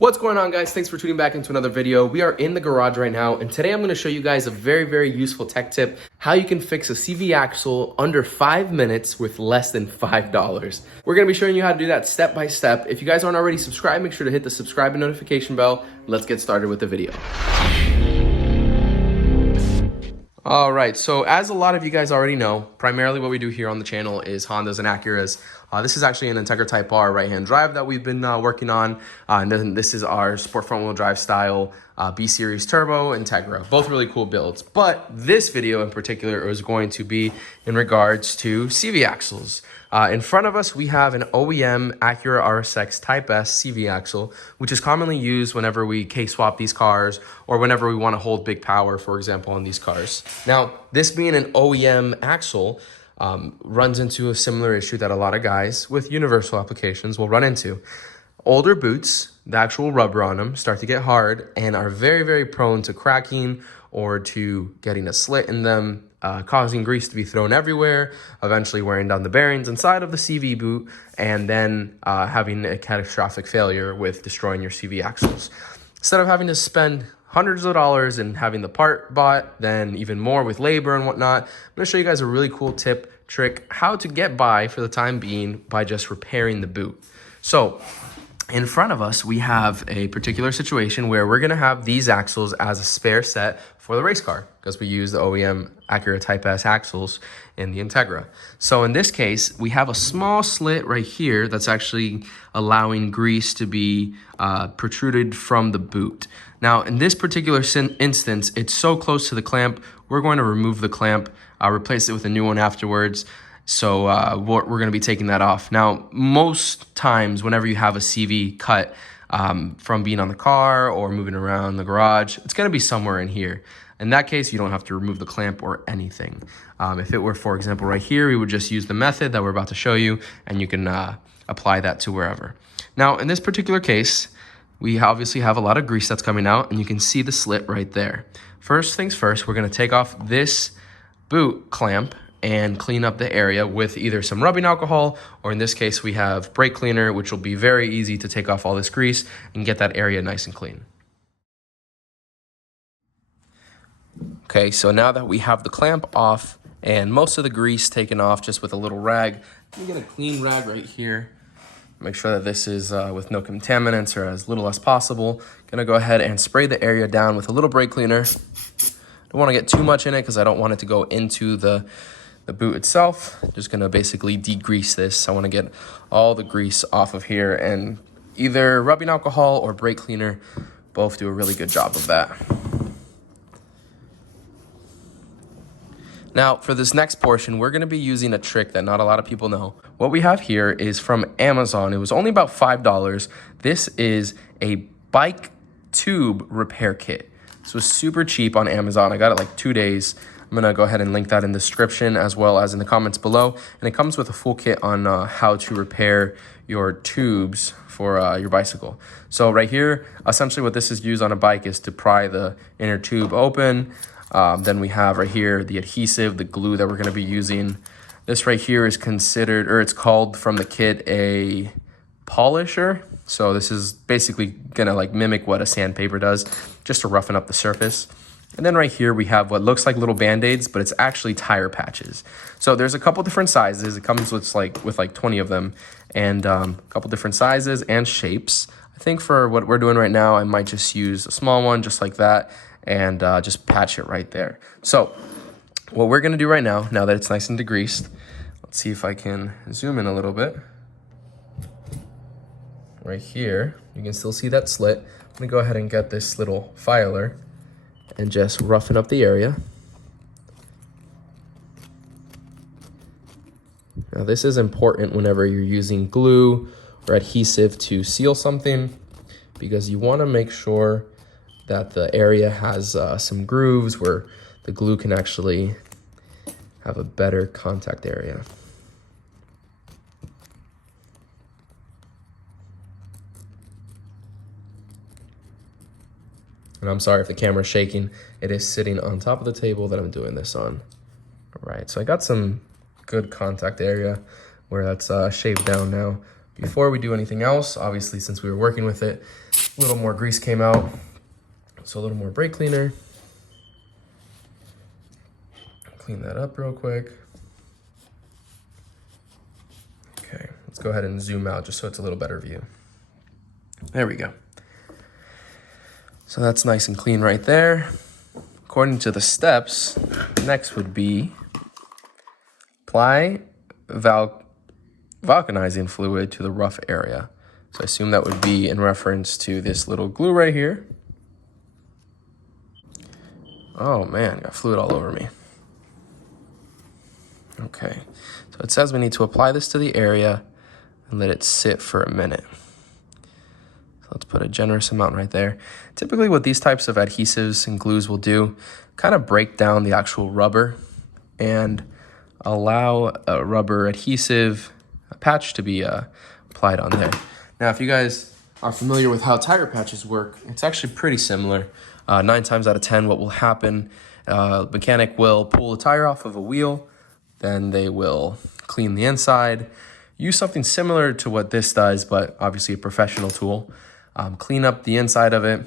What's going on, guys? Thanks for tuning back into another video. We are in the garage right now, and today I'm going to show you guys a very useful tech tip, how you can fix a CV axle under 5 minutes with less than $5. We're going to be showing you how to do that step by step. If you guys aren't already subscribed, make sure to hit the subscribe and notification bell. Let's get started with the video. All right, so as a lot of you guys already know, primarily what we do here on the channel is Hondas and Acuras. This is actually an Integra Type R right-hand drive that we've been working on. And then this is our Sport front-wheel drive style B-Series Turbo Integra. Both really cool builds. But this video in particular is going to be in regards to CV axles. In front of us, we have an OEM Acura RSX Type S CV axle, which is commonly used whenever we K-swap these cars or whenever we want to hold big power, for example, on these cars. Now, this being an OEM axle, runs into a similar issue that a lot of guys with universal applications will run into. Older boots, the actual rubber on them, start to get hard and are very prone to cracking or to getting a slit in them, causing grease to be thrown everywhere, eventually wearing down the bearings inside of the CV boot, and then having a catastrophic failure with destroying your CV axles. Instead of having to spend hundreds of dollars and having the part bought, then even more with labor and whatnot, I'm going to show you guys a really cool trick, how to get by for the time being by just repairing the boot. So in front of us, we have a particular situation where we're going to have these axles as a spare set for the race car because we use the OEM Acura Type S axles in the Integra. So in this case, we have a small slit right here that's actually allowing grease to be protruded from the boot. Now, in this particular instance, it's so close to the clamp, we're going to remove the clamp, replace it with a new one afterwards. So we're going to be taking that off. Now, most times, whenever you have a CV cut from being on the car or moving around the garage, it's going to be somewhere in here. In that case, you don't have to remove the clamp or anything. If it were, for example, right here, we would just use the method that we're about to show you, and you can apply that to wherever. Now, in this particular case, we obviously have a lot of grease that's coming out, and you can see the slit right there. First things first, we're going to take off this boot clamp and clean up the area with either some rubbing alcohol, or in this case, we have brake cleaner, which will be very easy to take off all this grease and get that area nice and clean. Okay, so now that we have the clamp off and most of the grease taken off just with a little rag, let me get a clean rag right here. Make sure that this is with no contaminants or as little as possible. Gonna go ahead and spray the area down with a little brake cleaner. Don't want to get too much in it because I don't want it to go into the boot itself. Just gonna basically degrease this. I want to get all the grease off of here, and either rubbing alcohol or brake cleaner both do a really good job of that. Now, for this next portion, we're going to be using a trick that not a lot of people know. What we have here is from Amazon. It was only about $5. This is a bike tube repair kit. This was super cheap on Amazon. I got it like 2 days. I'm going to go ahead and link that in the description as well as in the comments below. And it comes with a full kit on how to repair your tubes for your bicycle. So right here, essentially what this is used on a bike is to pry the inner tube open. Then we have right here the adhesive, the glue that we're going to be using. This right here is considered, or it's called from the kit, a polisher. So this is basically going to like mimic what a sandpaper does, just to roughen up the surface. And then right here we have what looks like little band-aids, but it's actually tire patches. So there's a couple different sizes. It comes with like 20 of them, and a couple different sizes and shapes. I think for what we're doing right now, I might just use a small one just like that, and just patch it right there. So what we're going to do right now that it's nice and degreased, let's see if I can zoom in a little bit. Right here, you can still see that slit. I'm going to go ahead and get this little filer and just roughen up the area. Now this is important whenever you're using glue or adhesive to seal something, because you want to make sure that the area has some grooves where the glue can actually have a better contact area. And I'm sorry if the camera's shaking. It is sitting on top of the table that I'm doing this on. All right, so I got some good contact area where that's shaved down now. Before we do anything else, obviously, since we were working with it, A little more grease came out. So a little more brake cleaner. Clean that up real quick. Okay, let's go ahead and zoom out just so it's a little better view. There we go. So that's nice and clean right there. According to the steps, next would be apply vulcanizing fluid to the rough area. So I assume that would be in reference to this little glue right here. Oh man, got fluid all over me. Okay, so it says we need to apply this to the area and let it sit for a minute. So let's put a generous amount right there. Typically what these types of adhesives and glues will do, kind of break down the actual rubber and allow a rubber adhesive patch to be applied on there. Now, if you guys are familiar with how tire patches work, it's actually pretty similar. 9 times out of 10, what will happen, mechanic will pull the tire off of a wheel, then they will clean the inside, use something similar to what this does, but obviously a professional tool. Clean up the inside of it,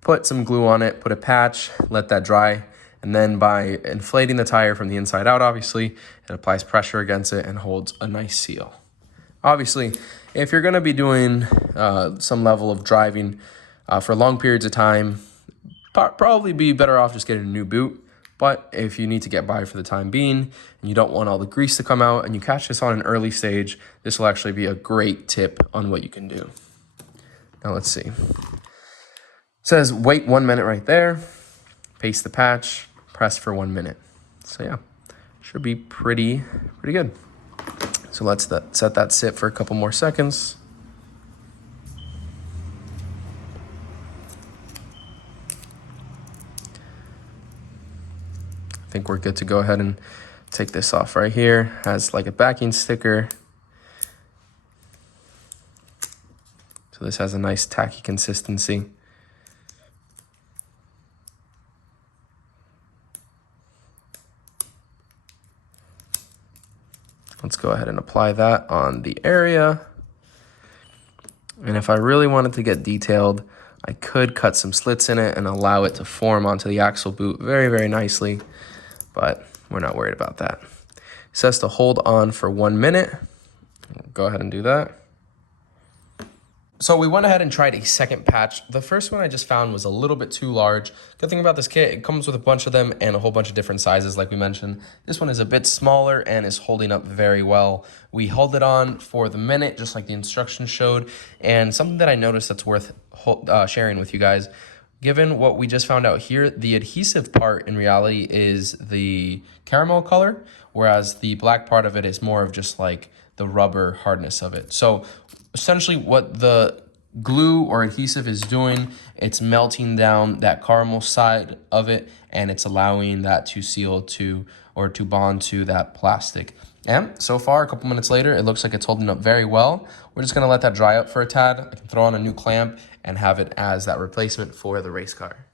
put some glue on it, put a patch, let that dry, and then by inflating the tire from the inside out, obviously, it applies pressure against it and holds a nice seal. Obviously, if you're gonna be doing some level of driving for long periods of time, probably be better off just getting a new boot. But if you need to get by for the time being and you don't want all the grease to come out and you catch this on an early stage, this will actually be a great tip on what you can do. Now let's see. It says wait 1 minute right there, paste the patch, press for 1 minute. So yeah, should be pretty good. So let's set that sit for a couple more seconds. I think we're good to go ahead and take this off right here. Has like a backing sticker. So this has a nice tacky consistency. Let's go ahead and apply that on the area. And if I really wanted to get detailed, I could cut some slits in it and allow it to form onto the axle boot very, very nicely, but we're not worried about that. It says to hold on for 1 minute. Go ahead and do that. So we went ahead and tried a second patch. The first one I just found was a little bit too large. Good thing about this kit, it comes with a bunch of them and a whole bunch of different sizes like we mentioned. This one is a bit smaller and is holding up very well. We held it on for the minute, just like the instructions showed. And something that I noticed that's worth sharing with you guys, given what we just found out here, the adhesive part in reality is the caramel color, whereas the black part of it is more of just like the rubber hardness of it. So essentially what the glue or adhesive is doing, it's melting down that caramel side of it and it's allowing that to seal to or to bond to that plastic. And so far, a couple minutes later, it looks like it's holding up very well. We're just gonna let that dry up for a tad. I can throw on a new clamp and have it as that replacement for the race car.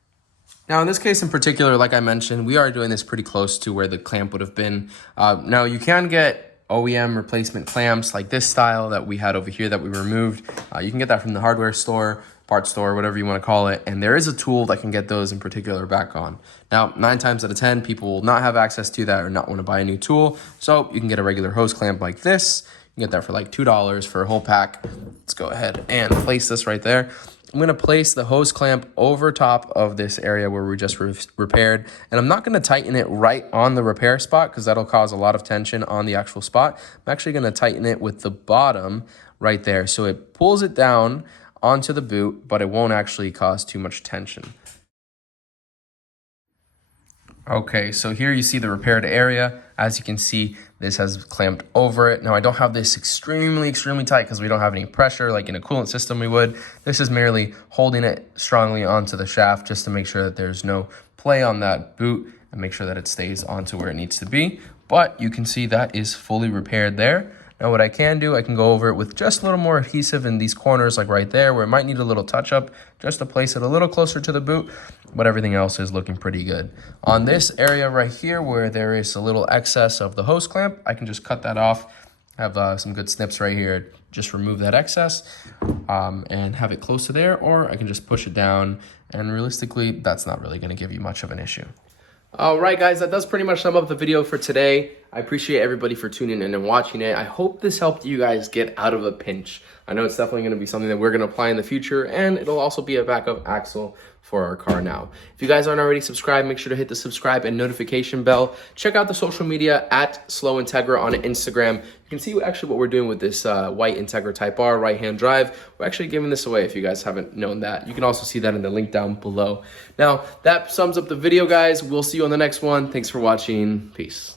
Now, in this case in particular, like I mentioned, we are doing this pretty close to where the clamp would have been. Now, you can get OEM replacement clamps like this style that we had over here that we removed. You can get that from the hardware store, parts store, whatever you want to call it. And there is a tool that can get those in particular back on. Now, 9 times out of 10, people will not have access to that or not want to buy a new tool. So you can get a regular hose clamp like this. You can get that for like $2 for a whole pack. Let's go ahead and place this right there. I'm going to place the hose clamp over top of this area where we just repaired. And I'm not going to tighten it right on the repair spot because that'll cause a lot of tension on the actual spot. I'm actually going to tighten it with the bottom right there. So it pulls it down onto the boot, but it won't actually cause too much tension. Okay, so here you see the repaired area. As you can see, this has clamped over it. Now I don't have this extremely tight because we don't have any pressure like in a coolant system we would. This is merely holding it strongly onto the shaft just to make sure that there's no play on that boot and make sure that it stays onto where it needs to be. But you can see that is fully repaired there. Now what I can do, I can go over it with just a little more adhesive in these corners like right there where it might need a little touch up just to place it a little closer to the boot, but everything else is looking pretty good. On this area right here where there is a little excess of the hose clamp, I can just cut that off. I have some good snips right here. just remove that excess and have it close to there, or I can just push it down, and realistically, that's not really gonna give you much of an issue. All right, guys, that does pretty much sum up the video for today. I appreciate everybody for tuning in and watching it. I hope this helped you guys get out of a pinch. I know it's definitely gonna be something that we're gonna apply in the future, and it'll also be a backup axle for our car now. If you guys aren't already subscribed, make sure to hit the subscribe and notification bell. Check out the social media at Slow Integra on Instagram. You can see actually what we're doing with this white Integra Type R right-hand drive. We're actually giving this away if you guys haven't known that. You can also see that in the link down below. Now, that sums up the video, guys. We'll see you on the next one. Thanks for watching. Peace.